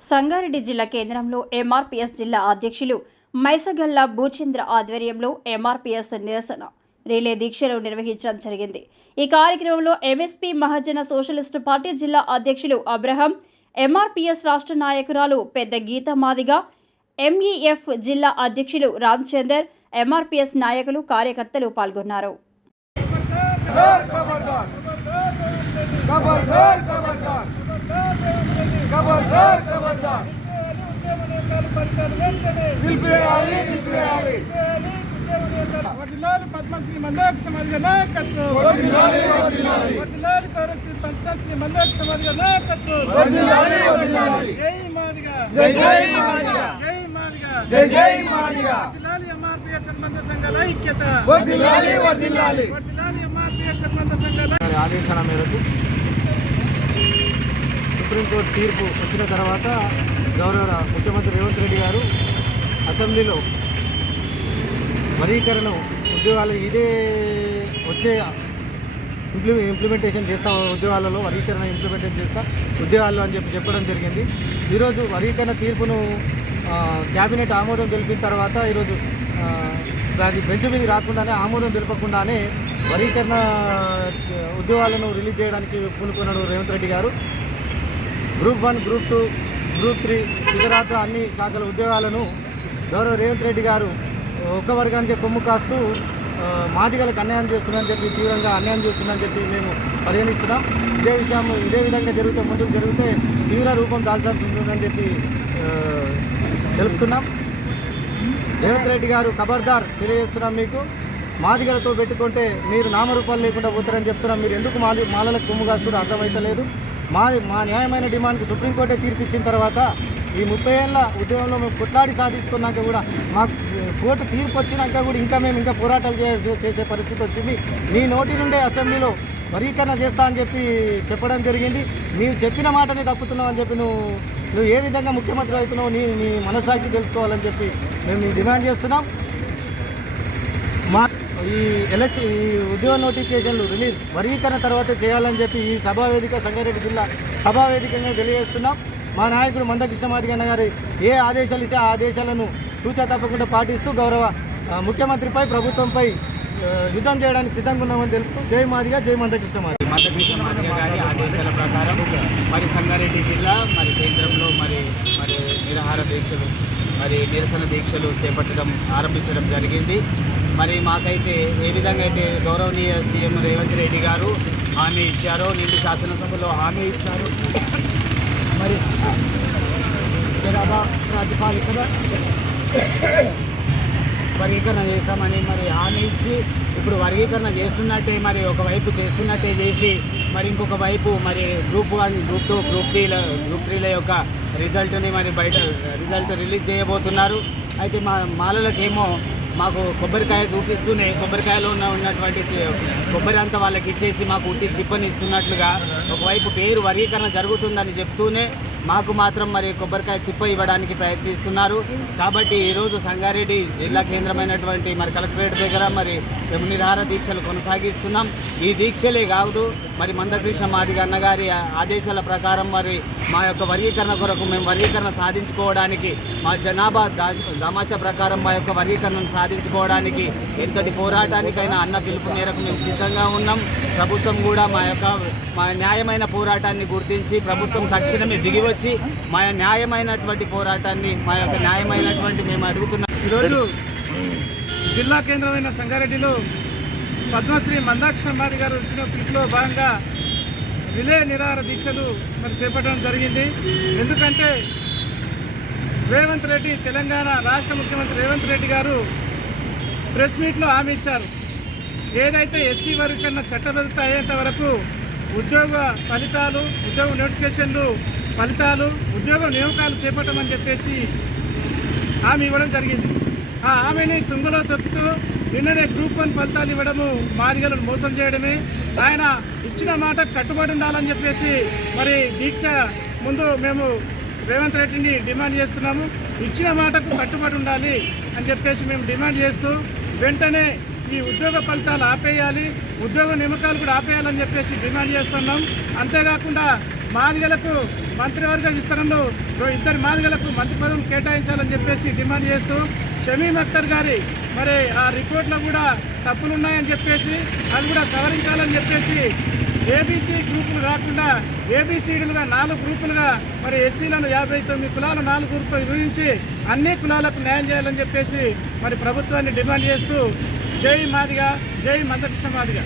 సంగారెడ్డి జిల్లా కేంద్రంలో ఎంఆర్పీఎస్ జిల్లా అధ్యక్షులు మైసగల్లా భూచంద్ర ఆధ్వర్యంలో ఎంఆర్పీఎస్ నిరసన. రిలే దీక్షలు నిర్వహించడం జరిగింది. ఈ కార్యక్రమంలో ఎంఎస్పీ మహాజన సోషలిస్టు పార్టీ జిల్లా అధ్యక్షులు అబ్రహం ఎంఆర్పీఎస్ రాష్ట్ర నాయకురాలు పెద్ద గీత మాదిగా ఎంఈఎఫ్ జిల్లా అధ్యక్షులు రామచందర్ ఎంఆర్పీఎస్ నాయకులు కార్యకర్తలు పాల్గొన్నారు. ఖబర్దార్ ఖబర్దార్ ఖబర్దార్ ఖబర్దార్ నిలిపివేయాలి నిలిపివేయాలి వర్ధిల్లాలి పద్మశ్రీ మందాక్ష మరిగ నాయకత్వం వర్ధిల్లాలి పౌరశ్రీ పద్మశ్రీ మందాక్ష మరిగ నాయకత్వం జై మాదిగా. జై జై మాదిగా. జై మాదిగా. జై జై మాదిగా. వర్ధిల్లాలి ఎంఆర్పిఎస్ అనుబంధ సంఘాల ఐక్యత. ఎంఆర్పిఎస్ సంఘాల గారి ఆదేశాల మేరకు సుప్రీంకోర్టు తీర్పు వచ్చిన తర్వాత గౌరవ ముఖ్యమంత్రి రేవంత్ రెడ్డి గారు అసెంబ్లీలో వరీకరణ ఉద్యోగాలు ఇదే వచ్చే ఇంప్లిమె ఇంప్లిమెంటేషన్ చేస్తా ఉద్యోగాలలో వరీకరణ ఇంప్లిమెంటేషన్ చేస్తా ఉద్యోగాల్లో అని చెప్పి చెప్పడం జరిగింది. ఈరోజు వరీకరణ తీర్పును క్యాబినెట్ ఆమోదం తెలిపిన తర్వాత ఈరోజు దాని బెంచ్ మీద రాకుండానే ఆమోదం తెలపకుండానే వరీకరణ ఉద్యోగాలను రిలీజ్ చేయడానికి పూనుకున్నాడు రేవంత్ రెడ్డి గారు. Group one group two group three ఇతరాత్ర అన్ని శాఖల ఉద్యోగాలను గౌరవ రేవంత్ రెడ్డి గారు ఒక్క వర్గానికి కొమ్ము కాస్తూ మాదిగలకు అన్యాయం చేస్తున్నారని చెప్పి తీవ్రంగా అన్యాయం చేస్తున్నారని చెప్పి మేము పరిగణిస్తున్నాం. ఇదే విషయం ఇదే విధంగా జరిగితే ముందుకు జరిగితే తీవ్ర రూపం దాల్చాల్సి ఉంటుందని చెప్పి తెలుపుతున్నాం. రేవంత్ రెడ్డి గారు ఖబర్దార్ తెలియజేస్తున్నాం మీకు. మాదిగలతో పెట్టుకుంటే మీరు నామరూపాలు లేకుండా పోతారని చెప్తున్నాం. మీరు ఎందుకు మాది మాలలకు కొమ్ము కాస్తున్నారు? అర్థమవుతలేదు మా మా న్యాయమైన డిమాండ్కి సుప్రీంకోర్టే తీర్పు ఇచ్చిన తర్వాత ఈ ముప్పై ఏళ్ళ ఉద్యోగంలో మేము కొట్లాడి సాధించుకున్నాక కూడా మాకు కోర్టు తీర్పు వచ్చినాక కూడా ఇంకా మేము ఇంకా పోరాటాలు చేసే చేసే పరిస్థితి వచ్చింది. నీ నోటి నుండే అసెంబ్లీలో వరీకరణ చేస్తా అని చెప్పి చెప్పడం జరిగింది. నీవు చెప్పిన మాటనే తప్పుతున్నావు అని చెప్పి నువ్వు నువ్వు ఏ విధంగా ముఖ్యమంత్రి అవుతున్నావు నీ నీ మనసాక్షి తెలుసుకోవాలని చెప్పి మేము నీ డిమాండ్ చేస్తున్నాం. మా ఈ ఎలక్షన్ ఈ ఉద్యోగ నోటిఫికేషన్లు రిలీజ్ వర్గీకరణ తర్వాత చేయాలని చెప్పి ఈ సభావేదిక సంగారెడ్డి జిల్లా సభావేదికంగా తెలియజేస్తున్నాం. మా నాయకుడు మందకృష్ణ మాదిగన్న గారి ఏ ఆదేశాలు ఇస్తే ఆ ఆదేశాలను తూచా తప్పకుండా పాటిస్తూ గౌరవ ముఖ్యమంత్రిపై ప్రభుత్వంపై యుద్ధం చేయడానికి సిద్ధంగా ఉన్నామని తెలుపుతూ జై మాదిగా జై మందకృష్ణ మాదిగ మధ్యకృష్ణ మాదిగ గారి ఆదేశాల ప్రకారం మరి సంగారెడ్డి జిల్లా మరి కేంద్రంలో మరి మరి నిరాహార దీక్షలు మరి నిరసన దీక్షలు చేపట్టడం ఆరంభించడం జరిగింది. మరి మాకైతే ఏ విధంగా అయితే గౌరవనీయ సీఎం రేవంత్ రెడ్డి గారు హామీ ఇచ్చారో నిన్ను శాసనసభలో హామీ ఇచ్చారు మరి జనాభా ప్రాతిపాదికన వర్గీకరణ చేస్తామని మరి హామీ ఇచ్చి ఇప్పుడు వర్గీకరణ చేస్తున్నట్టే మరి ఒకవైపు చేస్తున్నట్టే చేసి మరి ఇంకొక వైపు మరి group one group two group త్రీల group త్రీల యొక్క రిజల్ట్ని మరి బయట రిజల్ట్ రిలీజ్ చేయబోతున్నారు. అయితే మా మాలలకేమో మాకు కొబ్బరికాయ చూపిస్తూనే కొబ్బరికాయలో ఉన్న ఉన్నటువంటి కొబ్బరి అంతా వాళ్ళకి ఇచ్చేసి మాకు ఉట్టి చిప్పని ఇస్తున్నట్లుగా ఒకవైపు పేరు వర్గీకరణ జరుగుతుందని చెప్తూనే మాకు మాత్రం మరి కొబ్బరికాయ చిప్ప ఇవ్వడానికి ప్రయత్నిస్తున్నారు. కాబట్టి ఈరోజు సంగారెడ్డి జిల్లా కేంద్రమైనటువంటి మరి కలెక్టరేట్ దగ్గర మరి మేము నిరాహార దీక్షలు కొనసాగిస్తున్నాం. ఈ దీక్షలే కాదు మరి మందకృష్ణ మాదిగ అన్నగారి ఆదేశాల ప్రకారం మరి మా యొక్క వర్గీకరణ కొరకు మేము వర్గీకరణ సాధించుకోవడానికి మా జనాభా దమాషా ప్రకారం మా యొక్క వర్గీకరణను సాధించుకోవడానికి ఎంతటి పోరాటానికైనా అన్న పిలుపు మేరకు మేము సిద్ధంగా ఉన్నాం. ప్రభుత్వం కూడా మా యొక్క మా న్యాయమైన పోరాటాన్ని గుర్తించి ప్రభుత్వం తక్షణమే వచ్చి మా న్యాయమైనటువంటి పోరాటాన్ని మా యొక్క న్యాయమైనటువంటి మేము అడుగుతున్నాం. ఈరోజు జిల్లా కేంద్రమైన సంగారెడ్డిలో పద్మశ్రీ మందాక్ష మాది గారు ఇచ్చిన పిలుపులో భాగంగా విలే నిరాహార దీక్షలు మరి చేపట్టడం జరిగింది. ఎందుకంటే రేవంత్ రెడ్డి తెలంగాణ రాష్ట్ర ముఖ్యమంత్రి రేవంత్ రెడ్డి గారు ప్రెస్ మీట్లో హామీ ఇచ్చారు. ఏదైతే ఎస్సీ వర్గీకరణ చట్టబద్ధత అయ్యేంత వరకు ఉద్యోగ ఫలితాలు ఉద్యోగ నోటిఫికేషన్లు ఫలితాలు ఉద్యోగ నియామకాలు చేపట్టమని చెప్పేసి హామీ ఇవ్వడం జరిగింది. ఆ ఆమెని తుంగలో తొక్కుతూ నిన్ననే గ్రూప్ వన్ ఫలితాలు ఇవ్వడము మాదిగలను మోసం చేయడమే. ఆయన ఇచ్చిన మాట కట్టుబడి ఉండాలని చెప్పేసి మరి దీక్ష ముందు మేము రేవంత్ రెడ్డిని డిమాండ్ చేస్తున్నాము. ఇచ్చిన మాటకు కట్టుబడి ఉండాలి అని చెప్పేసి మేము డిమాండ్ చేస్తూ వెంటనే ఈ ఉద్యోగ ఫలితాలు ఆపేయాలి ఉద్యోగ నియామకాలు కూడా ఆపేయాలని చెప్పేసి డిమాండ్ చేస్తున్నాం. అంతేకాకుండా మాదిగలకు మంత్రివర్గ విస్తరణలో ఇద్దరు మాదిగలకు మంత్రి పదం కేటాయించాలని చెప్పేసి డిమాండ్ చేస్తూ షమీం అఖ్తర్ గారి మరి ఆ రిపోర్ట్లో కూడా తప్పులు ఉన్నాయని చెప్పేసి అది కూడా సవరించాలని చెప్పేసి ఏబీసీ గ్రూపులు కాకుండా ఏబీసీడీలుగా నాలుగు గ్రూపులుగా మరి ఎస్సీలను యాభై తొమ్మిది కులాలు నాలుగు గ్రూపులు విభజించి అన్ని కులాలకు న్యాయం చేయాలని చెప్పేసి మరి ప్రభుత్వాన్ని డిమాండ్ చేస్తూ జై మాదిగా జై మందకృష్ణ మాదిగా.